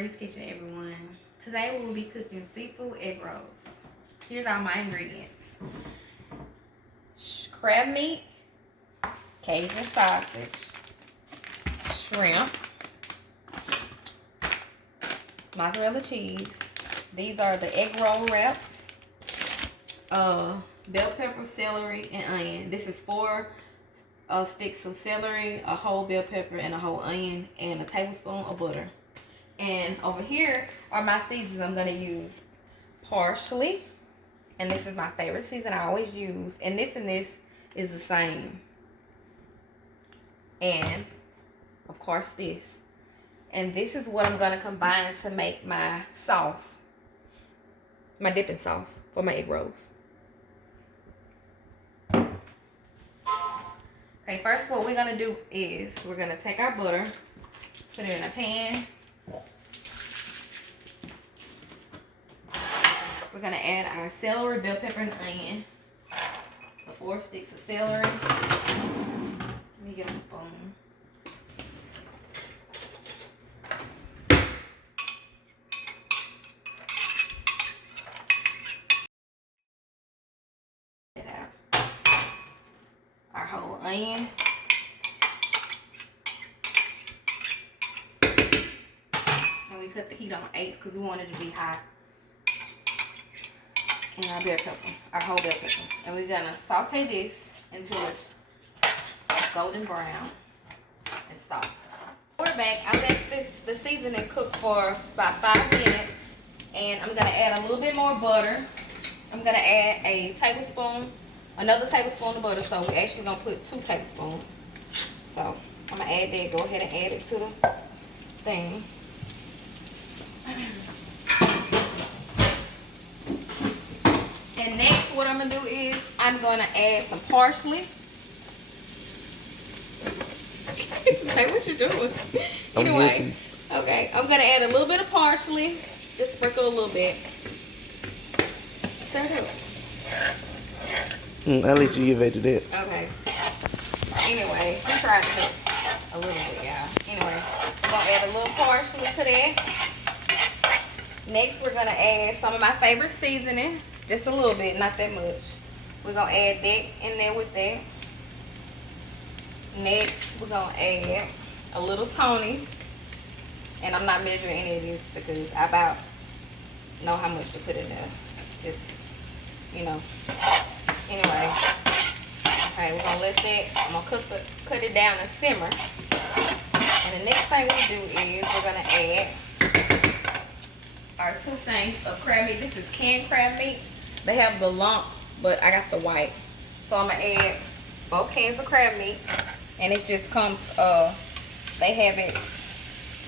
Reese Kitchen, everyone. Today we will be cooking seafood egg rolls. Here's all my ingredients. Crab meat, Cajun sausage, shrimp, mozzarella cheese. These are the egg roll wraps. Bell pepper, celery, and onion. This is 4 sticks of celery, a whole bell pepper, and a whole onion, and a tablespoon of butter. And over here are my seasons. I'm gonna use parsley, and this is my favorite season I always use. And this is the same. And of course this. And this is what I'm gonna combine to make my sauce, my dipping sauce for my egg rolls. Okay, first what we're gonna do is we're gonna take our butter, put it in a pan. We're gonna add our celery, bell pepper, and onion. The 4 sticks of celery. Let me get a spoon. Get out our whole onion. And we cut the heat on 8 because we want it to be hot. And our bell pepper, our whole bell pepper. And we're gonna saute this until it's golden brown and soft. We're back. I let the seasoning cook for about 5 minutes. And I'm gonna add a little bit more butter. I'm gonna add another tablespoon of butter. So we're actually gonna put 2 tablespoons. So I'm gonna add that. Go ahead and add it to the thing. And next, what I'm gonna do is I'm gonna add some parsley. Hey, what you doing? Anyway, okay, I'm gonna add a little bit of parsley. Just sprinkle a little bit. Stir it up. I'll let you give it to that. Okay. Anyway, I'm trying to cook a little bit, y'all. Anyway, I'm gonna add a little parsley to that. Next, we're gonna add some of my favorite seasoning. Just a little bit, not that much. We're gonna add that in there with that. Next, we're gonna add a little Tony. And I'm not measuring any of this because I about know how much to put in there. Just, you know. Anyway. Okay, we're gonna let that, I'm gonna cut it down and simmer. And the next thing we do is we're gonna add our 2 things of crab meat. This is canned crab meat. They have the lump, but I got the white. So I'm gonna add both cans of crab meat. And it just comes, they have it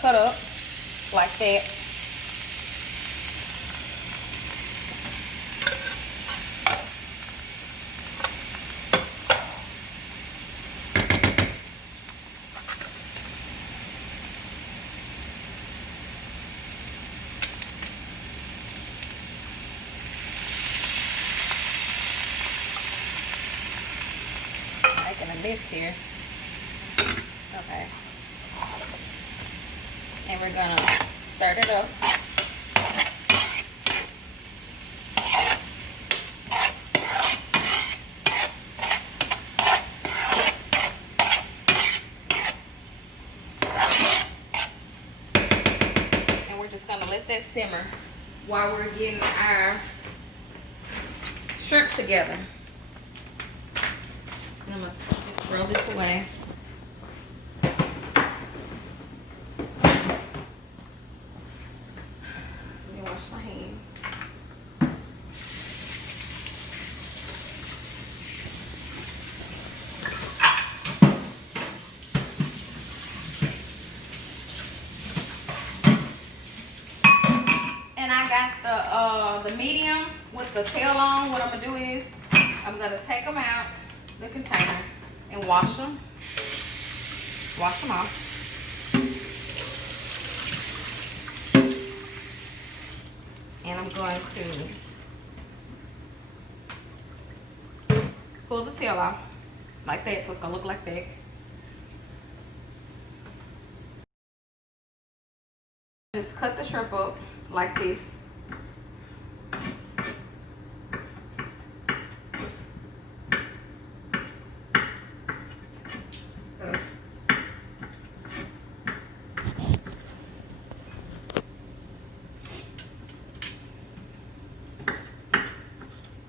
cut up like that. Making a list here. Okay. And we're gonna stir it up. And we're just gonna let that simmer while we're getting our shrimp together. And I'm gonna just throw this away. Let me wash my hands. And I got the medium with the tail on. What I'm gonna do is I'm gonna take them out the container and wash them off. And I'm going to pull the tail off like that, so it's gonna look like that. Just cut the shrimp up like this.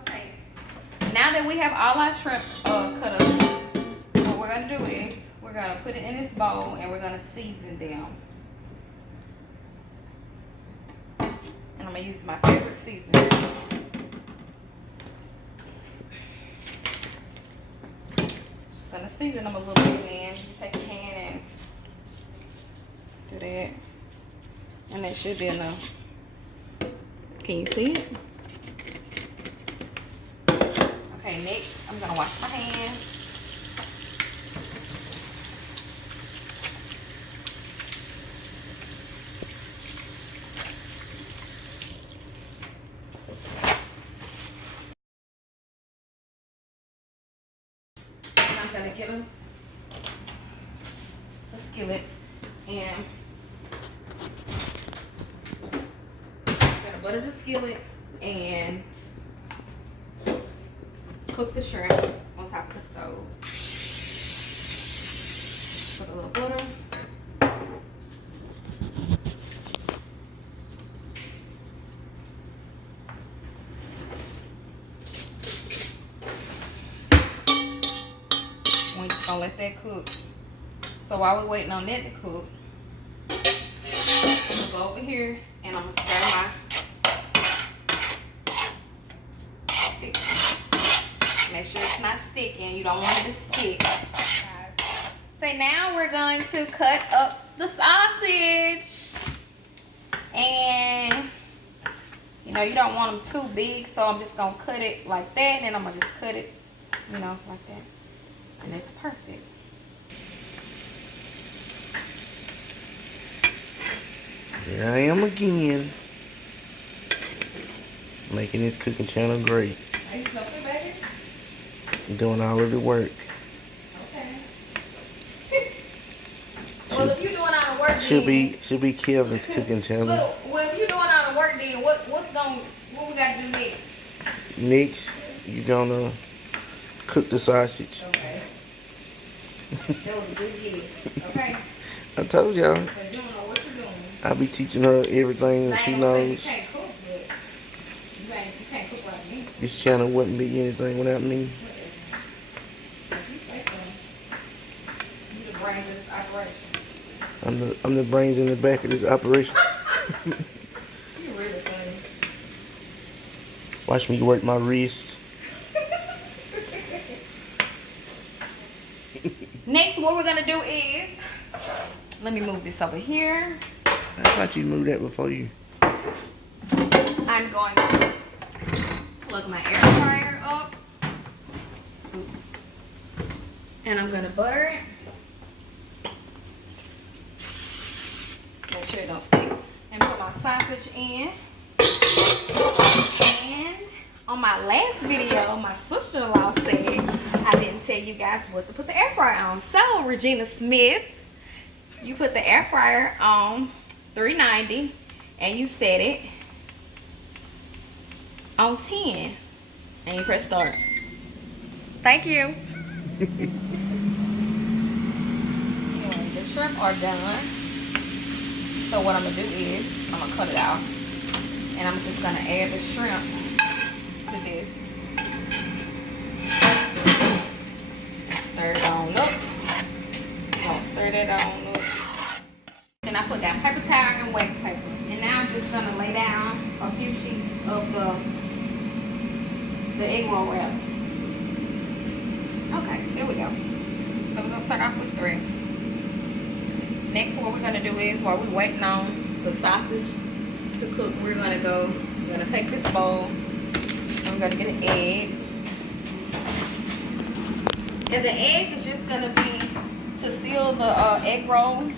Okay, now that we have all our shrimp cut up, what we're gonna do is we're gonna put it in this bowl and we're gonna season them. And I'm gonna use my favorite seasoning. Just gonna season them a little bit, and take your hand and do that. And that should be enough. Can you see it? Okay, next I'm gonna wash my hands. I'm gonna get us a skillet and I'm gonna butter the skillet and cook the shrimp on top of the stove. Put a little butter. We're just gonna let that cook. So while we're waiting on that to cook, I'm gonna go over here and I'm gonna stir my stick. Make sure it's not sticking. You don't want it to stick. So now we're going to cut up the sausage. And you know, you don't want them too big, so I'm just gonna cut it like that, and then I'm gonna just cut it, you know, like that. And it's perfect. Here I am again, making this cooking channel great. Are you cooking, baby? Doing all of the work. Okay. Well, if you're doing all the work, Should be Kevin's cooking channel. Well, if you're doing all the work, then what we got to do next? Next, you're gonna cook the sausage. Okay. That was a good guess. Okay. I told y'all, But you don't know what you're doing. I'll be teaching her everything that she You knows. can't cook, but you can't cook like me. This channel wouldn't be anything without me. You the brains of this operation. I'm the brains in the back of this operation. You're really funny. Watch me work my wrist. Next, what we're gonna do is, let me move this over here. I thought you moved that before you. I'm going to plug my air fryer up. And I'm gonna butter it. Make sure it don't stick. And put my sausage in. And on my last video, my sister-in-law said I didn't tell you guys what to put the air fryer on. So, Regina Smith, you put the air fryer on 390 and you set it on 10 and you press start. Thank you. Anyway, the shrimp are done. So what I'm gonna do is I'm gonna cut it out and I'm just gonna add the shrimp to this. Stir it on up. I'm gonna stir that on up. Then I put down paper towel and wax paper. And now I'm just gonna lay down a few sheets of the egg roll wraps. Okay, there we go. So we're gonna start off with 3. Next, what we're gonna do is while we're waiting on the sausage to cook, we're gonna take this bowl and we're gonna get an egg. And the egg is just gonna be to seal the egg roll.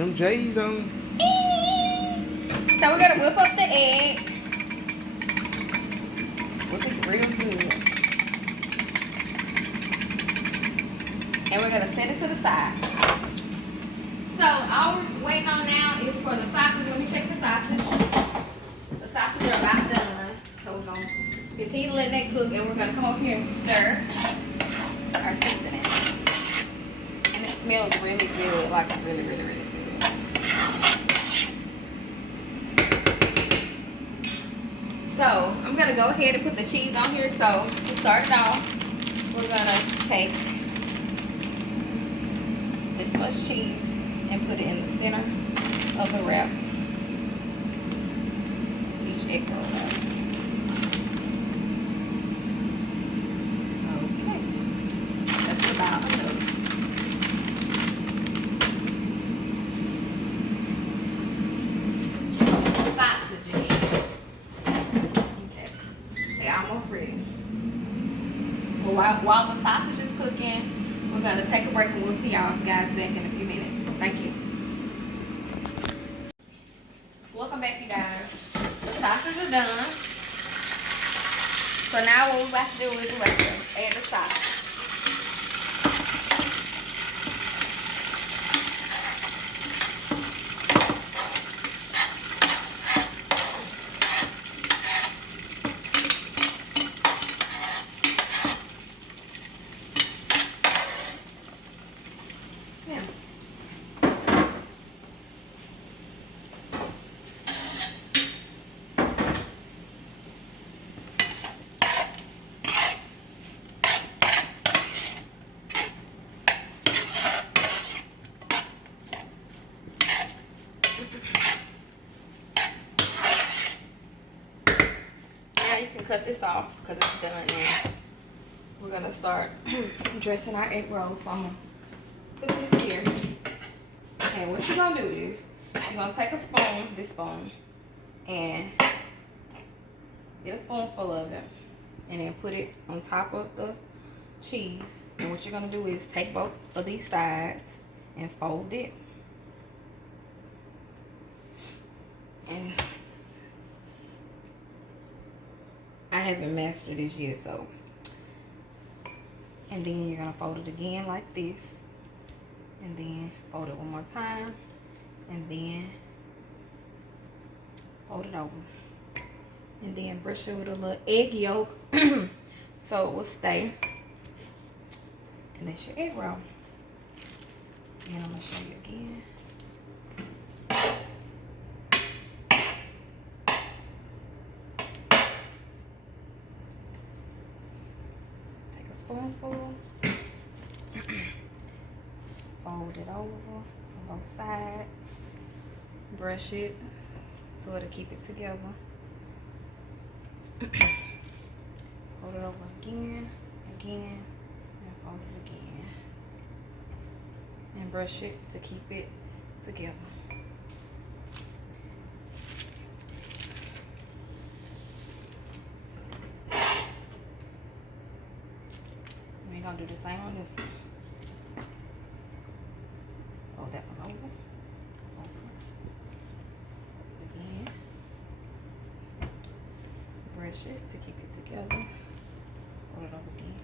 Them J's on. So we're gonna whip up the egg. Whip it real good. And we're gonna set it to the side. So all we're waiting on now is for the sausage. Let me check the sausage. The sausage are about done. So we're gonna continue to let that cook, and we're gonna come over here and stir our seasoning. And it smells really good, like really, really, really good. So I'm gonna go ahead and put the cheese on here. So to start it off, we're gonna take this much cheese and put it in the center of the wrap. Each egg roll wrap. Okay, that's about enough. Sausages. Okay, they're almost ready. Well, while the sausage is cooking, we're gonna take a break and we'll see y'all guys back in a few minutes. Thank you. Welcome back, you guys. The sausage are done. So now what we're about to do is we're about to add the sausage. Yeah. Now you can cut this off because it's done now. We're gonna start dressing our egg rolls. So I'm gonna put this here. And what you're gonna do is you're gonna take a spoon, this spoon, and get a spoonful of it, and then put it on top of the cheese. And what you're gonna do is take both of these sides and fold it. And I haven't mastered this yet, so. And then you're gonna fold it again like this. And then fold it one more time. And then fold it over. And then brush it with a little egg yolk so it will stay. And that's your egg roll. And I'm gonna show you again. Take a spoonful. Fold it over on both sides. Brush it so it'll keep it together. Fold it over again, and fold it again. And brush it to keep it together. We're gonna do the same on this one. Fold that one over. Again. Brush it to keep it together. Fold it over again.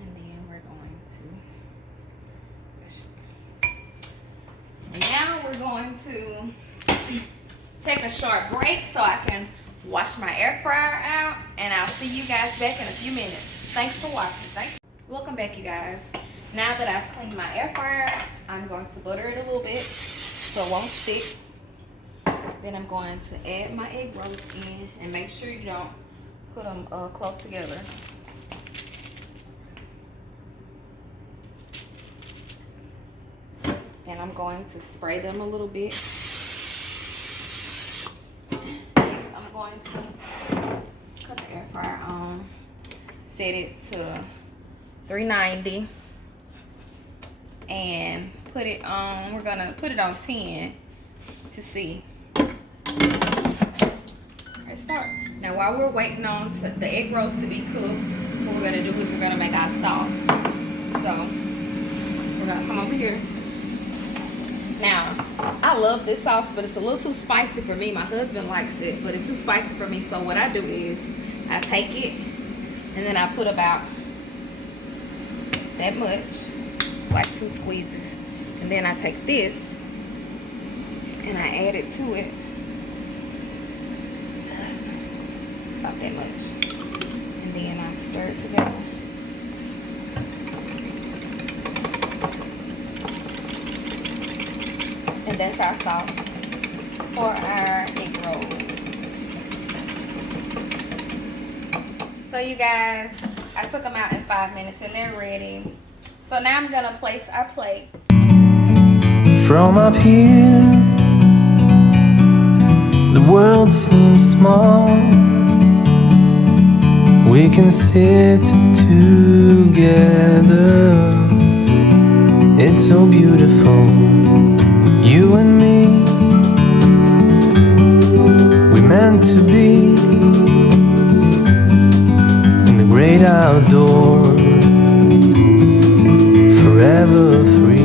And then we're going to brush it. And now we're going to take a short break so I can wash my air fryer out, and I'll see you guys back in a few minutes. Thanks for watching. Thanks. Welcome back, you guys. Now that I've cleaned my air fryer, I'm going to butter it a little bit so it won't stick. Then I'm going to add my egg rolls in, and make sure you don't put them close together. And I'm going to spray them a little bit. Next, I'm going to cut the air fryer on, set it to 390, and put it on. We're gonna put it on 10 to see. Let's start. Now, while we're waiting on the egg rolls to be cooked, what we're gonna do is we're gonna make our sauce. So we're gonna come over here. I love this sauce, but it's a little too spicy for me. My husband likes it, but it's too spicy for me. So what I do is I take it and then I put about that much, like 2 squeezes, and then I take this and I add it to it, about that much, and then I stir it together. And that's our sauce for our egg rolls. So you guys, I took them out in 5 minutes and they're ready. So now I'm gonna place our plate. From up here, the world seems small. We can sit together. It's so beautiful. You and me, we meant to be in the great outdoors, forever free.